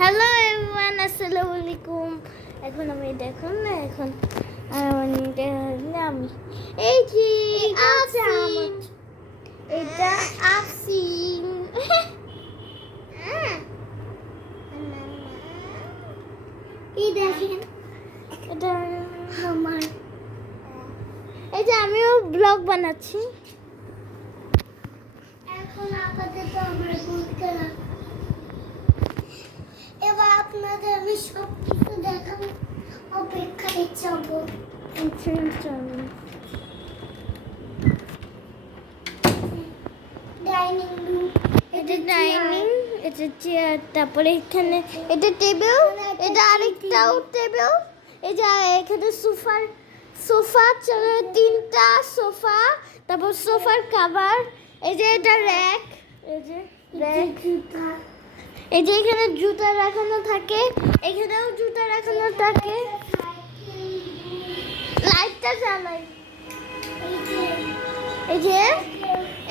Hello everyone, আসসালামু আলাইকুম। এখন আমি দেখুন না, এখন আমি এই যে আফসিন, এটা আফসিন। এই দেখেন, এটা আমার, এই যে আমিও ব্লগ বানাচ্ছি। এখন আপাতত আমার গুণগান, এবার আপনাদের আমি সব কিছু দেখাবো, অপেক্ষায় যাবো। ডাইনিং রুম, এটা ডাইনিং, এটা চেয়ার, তারপরে এখানে এটা টেবিল, এটা আরেকটাও টেবিল। এই যে এখানে সোফা তিনটা সোফা, তারপর সোফার কভার, এই যে এটা র্যাক, এই যে র্যাক, এই যে এখানে জুতা রাখানো থাকে, এখানেও জুতা রাখানো থাকে। লাইটটা জ্বালাই, এই যে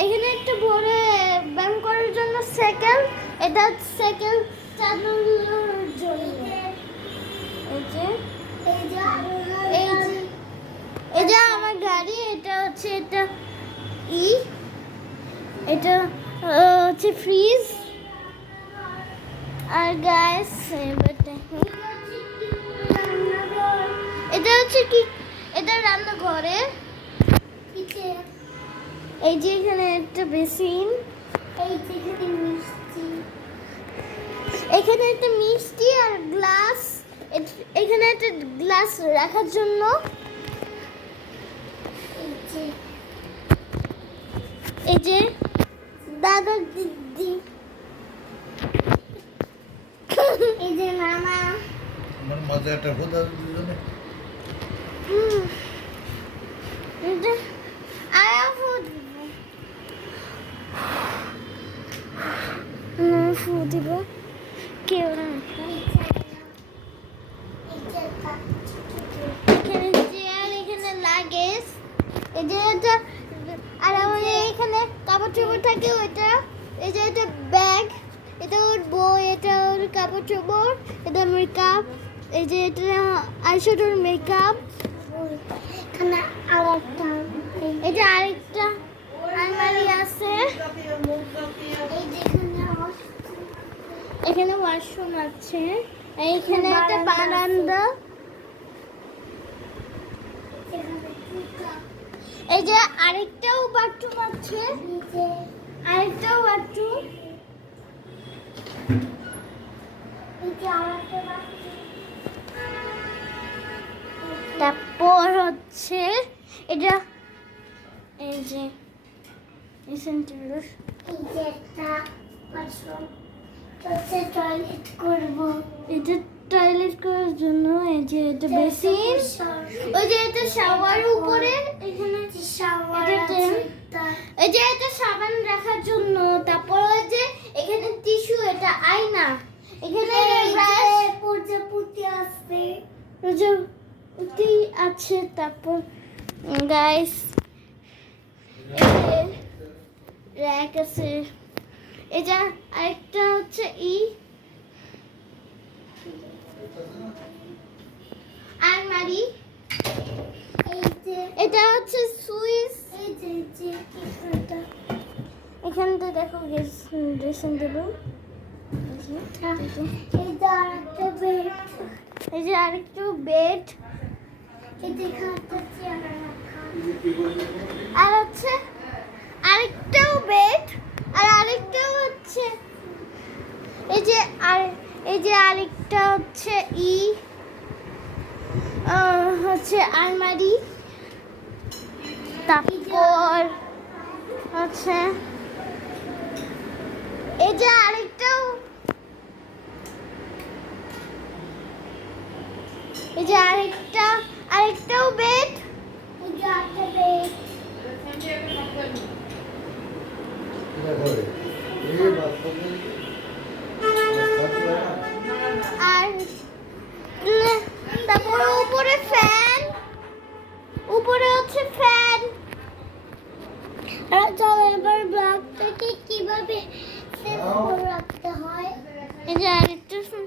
এখানে একটা ভরে ব্যায়াম করার জন্য সাইকেল, এটা সাইকেল চালানোর জন্য। এই যে আমার গাড়ি, এটা হচ্ছে এটা এটা হচ্ছে ফ্রিজ। আর গাইস এবার দেখুন, এটা হচ্ছে কি, এটা রান্নাঘরে। এই যে এখানে একটা বেসিন, এই যে এখানে মিষ্টি, এখানে একটা মিষ্টি আর গ্লাস, এখানে একটা গ্লাস রাখার জন্য। এই যে দাদা দিদি, এই যে মামা, আমার মজাটা খোদা দুজনে দিব কেউ না। এখানে চেয়ার, এখানে লাগেজ, এই যে এটা, আর আমাদের এখানে কাপড় চোপড় থাকে ওইটা। এই যে এটা ব্যাগ, এটা ওর বই, এটা ওর কাপড় চোপড়, এটা মেকআপ, এই যে এটা আইশ্যাডোর মেকআপ। এখানে আরেকটা, এই যে আরেকটা আলমারি আছে। এখানে ওয়াশরুম আছে, এইখানে একটা বারান্দা, এই যে আরেকটাও বাথরুম আছে, আরেকটাও বাথরুম, তারপর হচ্ছে এটা, এই যে টয়লেট করবো, এটা টয়লেট করার জন্য। এই যে এটা বেসিন, ওই যে এটা শাওয়ার উপরে, এখানে শাওয়ার আছে, এই যে এটা সাবান রাখার জন্য। তারপর ওই যে এখানে টিস্যু, এটা আয়না, এখানে প্রজাপতি আছে, প্রজাপতি আছে। তারপর গাইস র্যাক আছে, এটা আরেকটা হচ্ছে আলমারি, এটা হচ্ছে সুইচ, এখানটা দেখো ড্রেসিং টেবিল, এই যে আরেকটু বেড, আর হচ্ছে আরেকটাও বেড, আর আরেকটাও হচ্ছে এই যে, আর এই যে আরেকটা হচ্ছে হচ্ছে আলমারি। তারপর হচ্ছে এই যে আরেকটাও, এই যে আরেকটাও বেড, এই যে আরেকটা বেড। আর তারপরে উপরে ফ্যান, উপরে হচ্ছে ফ্যান। আর চলো এবার ব্লগটাকে কিভাবে সেভ করে রাখতে হয়, এই যে আরেকটা শুন